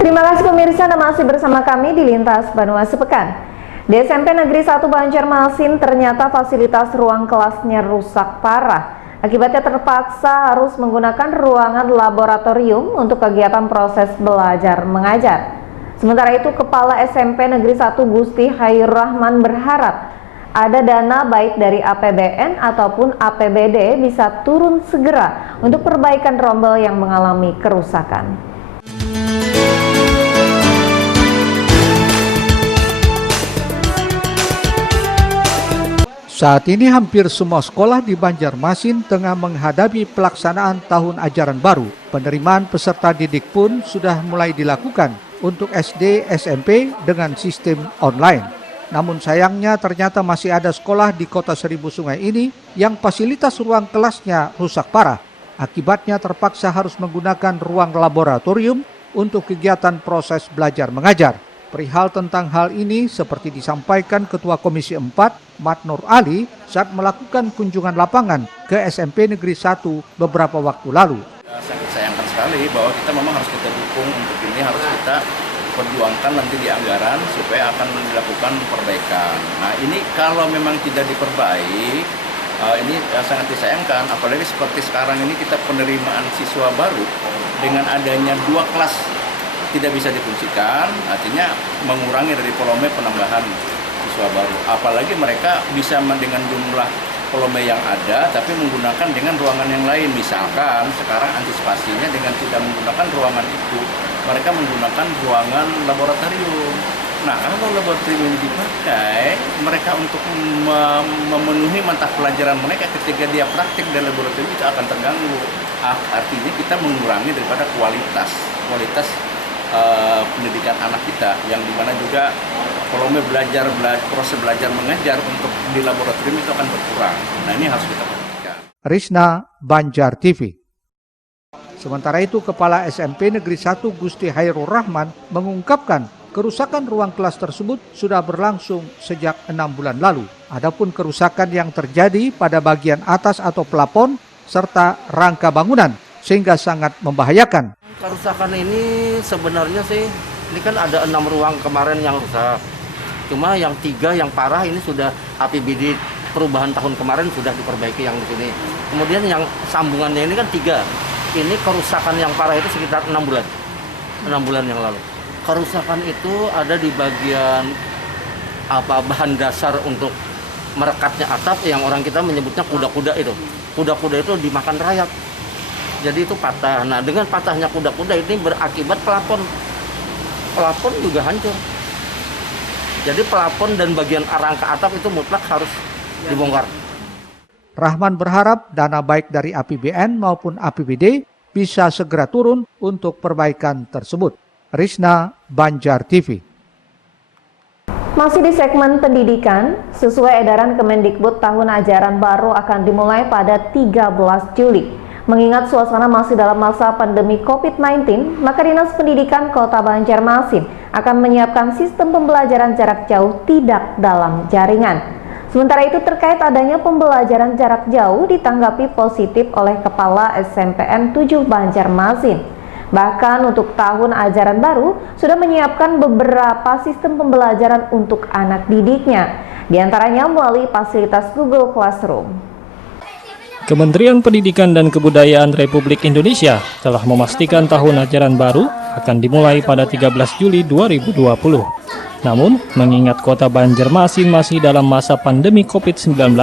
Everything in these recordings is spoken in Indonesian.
Terima kasih pemirsa, Anda masih bersama kami di Lintas Banua Sepekan. Di SMP Negeri 1 Banjarmasin ternyata fasilitas ruang kelasnya rusak parah. Akibatnya terpaksa harus menggunakan ruangan laboratorium untuk kegiatan proses belajar mengajar. Sementara itu, Kepala SMP Negeri 1 Gusti Hairur Rahman berharap ada dana baik dari APBN ataupun APBD bisa turun segera untuk perbaikan rombel yang mengalami kerusakan. Saat ini hampir semua sekolah di Banjarmasin tengah menghadapi pelaksanaan tahun ajaran baru. Penerimaan peserta didik pun sudah mulai dilakukan untuk SD, SMP dengan sistem online. Namun sayangnya ternyata masih ada sekolah di Kota Seribu Sungai ini yang fasilitas ruang kelasnya rusak parah. Akibatnya terpaksa harus menggunakan ruang laboratorium untuk kegiatan proses belajar mengajar. Perihal tentang hal ini seperti disampaikan Ketua Komisi 4 Mat Nur Ali saat melakukan kunjungan lapangan ke SMP Negeri 1 beberapa waktu lalu. Sangat sayangkan sekali bahwa kita memang harus kita dukung untuk ini, harus kita perjuangkan nanti di anggaran supaya akan dilakukan perbaikan. Nah ini kalau memang tidak diperbaiki, ini sangat disayangkan, apalagi seperti sekarang ini kita penerimaan siswa baru dengan adanya 2 kelas tidak bisa difungsikan, artinya mengurangi dari volume penambahan siswa baru. Apalagi mereka bisa dengan jumlah volume yang ada, tapi menggunakan dengan ruangan yang lain. Misalkan sekarang antisipasinya dengan tidak menggunakan ruangan itu, mereka menggunakan ruangan laboratorium. Nah, kalau laboratorium ini dipakai, mereka untuk memenuhi mata pelajaran mereka ketika dia praktik di laboratorium itu akan terganggu. Artinya kita mengurangi daripada kualitas pendidikan anak kita, yang dimana juga volume proses belajar mengajar untuk di laboratorium itu akan berkurang. Nah ini harus kita perhatikan. Risna, Banjar TV. Sementara itu, Kepala SMP Negeri 1 Gusti Hairur Rahman mengungkapkan kerusakan ruang kelas tersebut sudah berlangsung sejak 6 bulan lalu. Adapun kerusakan yang terjadi pada bagian atas atau plafon serta rangka bangunan sehingga sangat membahayakan. Kerusakan ini sebenarnya sih, ini kan ada 6 ruang kemarin yang rusak. Cuma yang 3 yang parah ini sudah APBD perubahan tahun kemarin sudah diperbaiki yang di sini. Kemudian yang sambungannya ini kan 3. Ini kerusakan yang parah itu sekitar 6 bulan. 6 bulan yang lalu. Kerusakan itu ada di bagian bahan dasar untuk merekatnya atap yang orang kita menyebutnya kuda-kuda itu. Kuda-kuda itu dimakan rayap. Jadi itu patah. Nah, dengan patahnya kuda-kuda ini berakibat plafon juga hancur. Jadi plafon dan bagian rangka atap itu mutlak harus dibongkar. Rahman berharap dana baik dari APBN maupun APBD bisa segera turun untuk perbaikan tersebut. Risna, Banjar TV. Masih di segmen pendidikan, sesuai edaran Kemendikbud, tahun ajaran baru akan dimulai pada 13 Juli. Mengingat suasana masih dalam masa pandemi COVID-19, maka Dinas Pendidikan Kota Banjarmasin akan menyiapkan sistem pembelajaran jarak jauh tidak dalam jaringan. Sementara itu, terkait adanya pembelajaran jarak jauh ditanggapi positif oleh Kepala SMPN 7 Banjarmasin. Bahkan untuk tahun ajaran baru sudah menyiapkan beberapa sistem pembelajaran untuk anak didiknya, diantaranya melalui fasilitas Google Classroom. Kementerian Pendidikan dan Kebudayaan Republik Indonesia telah memastikan tahun ajaran baru akan dimulai pada 13 Juli 2020. Namun, mengingat Kota Banjarmasin masih dalam masa pandemi COVID-19,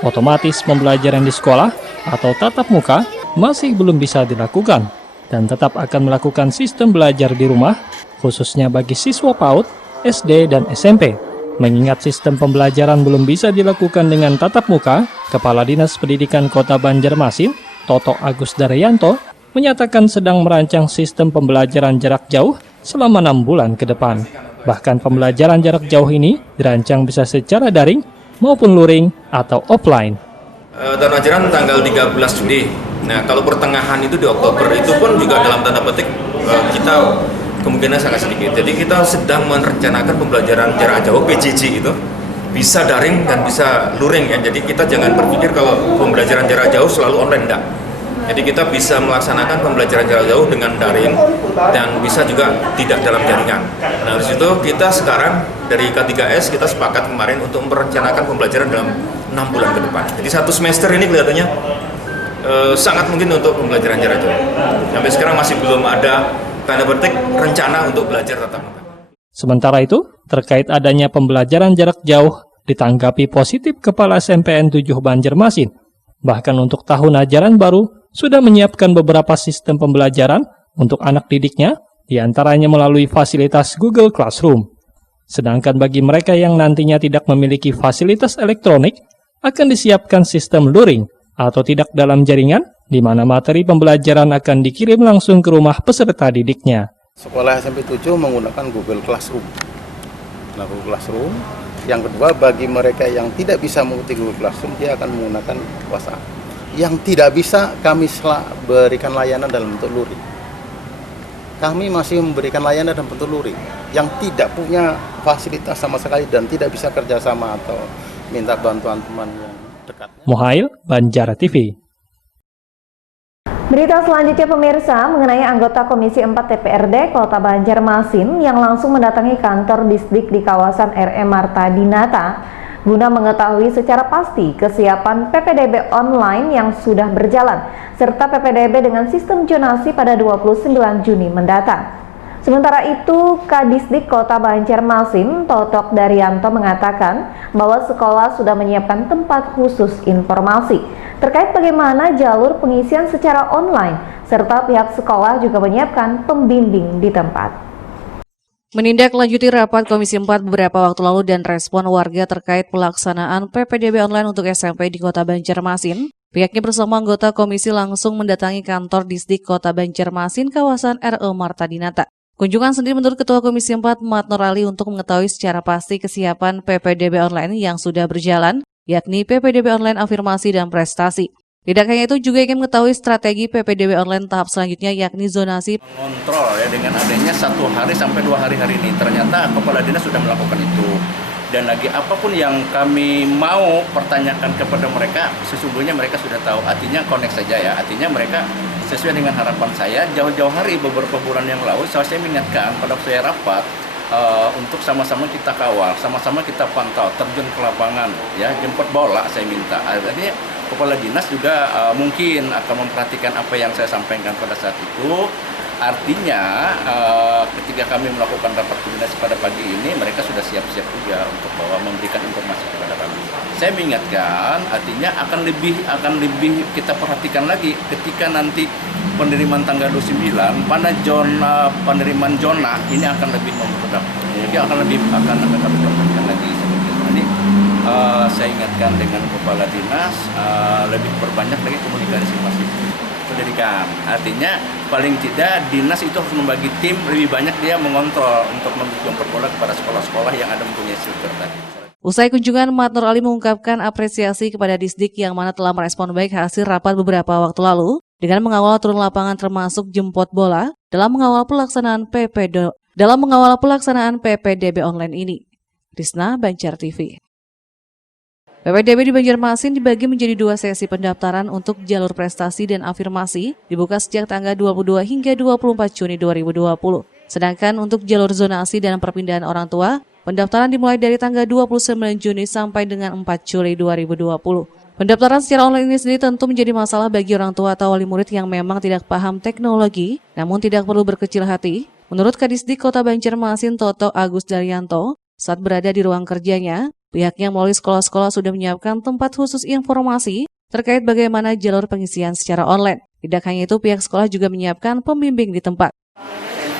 otomatis pembelajaran di sekolah atau tatap muka masih belum bisa dilakukan dan tetap akan melakukan sistem belajar di rumah, khususnya bagi siswa PAUD, SD, dan SMP. Mengingat sistem pembelajaran belum bisa dilakukan dengan tatap muka, Kepala Dinas Pendidikan Kota Banjarmasin, Toto Agus Daryanto, menyatakan sedang merancang sistem pembelajaran jarak jauh selama 6 bulan ke depan. Bahkan pembelajaran jarak jauh ini dirancang bisa secara daring maupun luring atau offline. Tahun ajaran tanggal 13 Juli. Nah, kalau pertengahan itu di Oktober itu pun juga dalam tanda petik kita kemungkinan sangat sedikit. Jadi kita sedang merencanakan pembelajaran jarak jauh PJJ itu bisa daring dan bisa luring ya. Jadi kita jangan berpikir kalau pembelajaran jarak jauh selalu online, enggak. Jadi kita bisa melaksanakan pembelajaran jarak jauh dengan daring dan bisa juga tidak dalam jaringan. Nah, dari situ kita sekarang dari K3S kita sepakat kemarin untuk merencanakan pembelajaran dalam 6 bulan ke depan. Jadi 1 semester ini kelihatannya sangat mungkin untuk pembelajaran jarak jauh. Sampai sekarang masih belum ada tanda petik rencana untuk belajar tatap muka. Sementara itu, terkait adanya pembelajaran jarak jauh, ditanggapi positif Kepala SMPN 7 Banjarmasin. Bahkan untuk tahun ajaran baru, sudah menyiapkan beberapa sistem pembelajaran untuk anak didiknya, diantaranya melalui fasilitas Google Classroom. Sedangkan bagi mereka yang nantinya tidak memiliki fasilitas elektronik, akan disiapkan sistem luring atau tidak dalam jaringan, di mana materi pembelajaran akan dikirim langsung ke rumah peserta didiknya. Sekolah SMP 7 menggunakan Google Classroom. Nah, Google Classroom. Yang kedua, bagi mereka yang tidak bisa mengikuti Google Classroom, dia akan menggunakan WhatsApp. Yang tidak bisa, kami berikan layanan dalam bentuk luring. Kami masih memberikan layanan dalam bentuk luring. Yang tidak punya fasilitas sama sekali dan tidak bisa kerjasama atau minta bantuan teman yang dekat. Muhail, Banjar TV. Berita selanjutnya pemirsa mengenai anggota Komisi 4 DPRD Kota Banjarmasin yang langsung mendatangi kantor Disdik di kawasan RE Marta Dinata guna mengetahui secara pasti kesiapan PPDB online yang sudah berjalan serta PPDB dengan sistem zonasi pada 29 Juni mendatang. Sementara itu, Kadisdik Kota Banjarmasin, Totok Daryanto mengatakan bahwa sekolah sudah menyiapkan tempat khusus informasi terkait bagaimana jalur pengisian secara online, serta pihak sekolah juga menyiapkan pembimbing di tempat. Menindaklanjuti rapat Komisi 4 beberapa waktu lalu dan respon warga terkait pelaksanaan PPDB online untuk SMP di Kota Banjarmasin, pihaknya bersama anggota komisi langsung mendatangi kantor Disdik Kota Banjarmasin kawasan RE Marta Dinata. Kunjungan sendiri menurut Ketua Komisi 4 Mat Nurali untuk mengetahui secara pasti kesiapan PPDB online yang sudah berjalan, yakni PPDB online afirmasi dan prestasi. Tidak hanya itu, juga ingin mengetahui strategi PPDB online tahap selanjutnya, yakni zonasi. Mengontrol ya dengan adanya 1 hari sampai 2 hari ini. Ternyata Kepala Dinas sudah melakukan itu. Dan lagi apapun yang kami mau pertanyakan kepada mereka, sesungguhnya mereka sudah tahu. Artinya connect saja ya. Artinya mereka sesuai dengan harapan saya, jauh-jauh hari beberapa bulan yang lalu, saya mengingatkan pada saya rapat untuk sama-sama kita kawal, sama-sama kita pantau, terjun ke lapangan, ya jemput bola saya minta. Artinya Kepala Dinas juga mungkin akan memperhatikan apa yang saya sampaikan pada saat itu. Artinya ketika kami melakukan rapat koordinasi pada pagi ini, mereka sudah siap-siap juga untuk memberikan informasi kepada kami. Saya mengingatkan, artinya akan lebih kita perhatikan lagi ketika nanti penerimaan tanggal 29, pada penerimaan zona ini akan lebih mempermudah. Jadi akan kami perhatikan lagi. Jadi saya ingatkan dengan Kepala Dinas lebih perbanyak lagi komunikasi masih pendidikan. Artinya paling tidak dinas itu harus membagi tim, lebih banyak dia mengontrol untuk memperbola kepada sekolah-sekolah yang ada mempunyai filter tadi. Usai kunjungan, Mat Nurali mengungkapkan apresiasi kepada Disdik yang mana telah merespon baik hasil rapat beberapa waktu lalu dengan mengawal turun lapangan termasuk jemput bola dalam mengawal pelaksanaan PPDB online ini. Risna, Banjar TV. PPDB di Banjarmasin dibagi menjadi 2 sesi pendaftaran untuk jalur prestasi dan afirmasi dibuka sejak tanggal 22 hingga 24 Juni 2020. Sedangkan untuk jalur zonasi dan perpindahan orang tua, pendaftaran dimulai dari tanggal 29 Juni sampai dengan 4 Juli 2020. Pendaftaran secara online ini sendiri tentu menjadi masalah bagi orang tua atau wali murid yang memang tidak paham teknologi, namun tidak perlu berkecil hati. Menurut Kadisdik Kota Banjarmasin Toto Agus Daryanto, saat berada di ruang kerjanya, pihaknya melalui sekolah-sekolah sudah menyiapkan tempat khusus informasi terkait bagaimana jalur pengisian secara online. Tidak hanya itu, pihak sekolah juga menyiapkan pembimbing di tempat.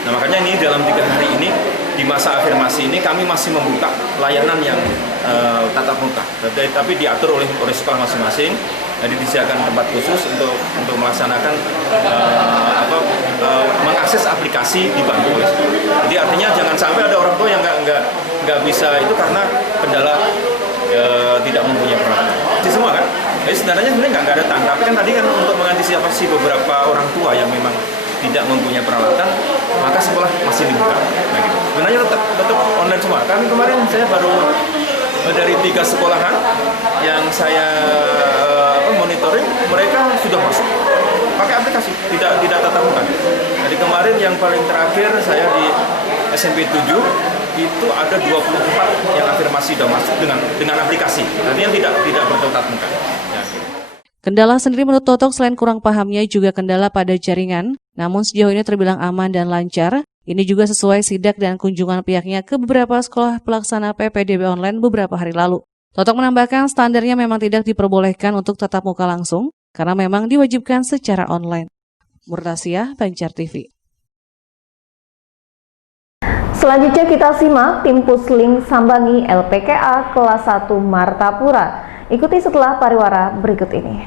Nah, makanya ini dalam 3 hari ini, di masa afirmasi ini kami masih membuka layanan yang tatap muka, tapi diatur oleh sekolah masing-masing. Jadi disediakan tempat khusus untuk melaksanakan mengakses aplikasi dibantu oleh sekolah. Jadi artinya jangan sampai ada orang tua yang nggak bisa itu karena kendala tidak mempunyai peralatan. Di semua kan? Jadi sebenarnya nggak ada tanda. Tapi kan tadi kan untuk mengantisipasi beberapa orang tua yang memang tidak mempunyai peralatan, maka sekolah masih dibuka. Nah, gitu. Sebenarnya tetap online semua. Kami kemarin saya baru dari 3 sekolahan yang saya monitoring, mereka sudah masuk pakai aplikasi, tidak tatap muka. Jadi kemarin yang paling terakhir saya di SMP 7 itu ada 24 yang afirmasi sudah masuk dengan aplikasi. Artinya tidak bertatap muka. Ya. Kendala sendiri menurut Totok selain kurang pahamnya juga kendala pada jaringan, namun sejauh ini terbilang aman dan lancar. Ini juga sesuai sidak dan kunjungan pihaknya ke beberapa sekolah pelaksana PPDB online beberapa hari lalu. Totok menambahkan standarnya memang tidak diperbolehkan untuk tatap muka langsung, karena memang diwajibkan secara online. Murtasia, Banjar TV. Selanjutnya kita simak tim Pusling sambangi LPKA kelas 1 Martapura. Ikuti setelah pariwara berikut ini.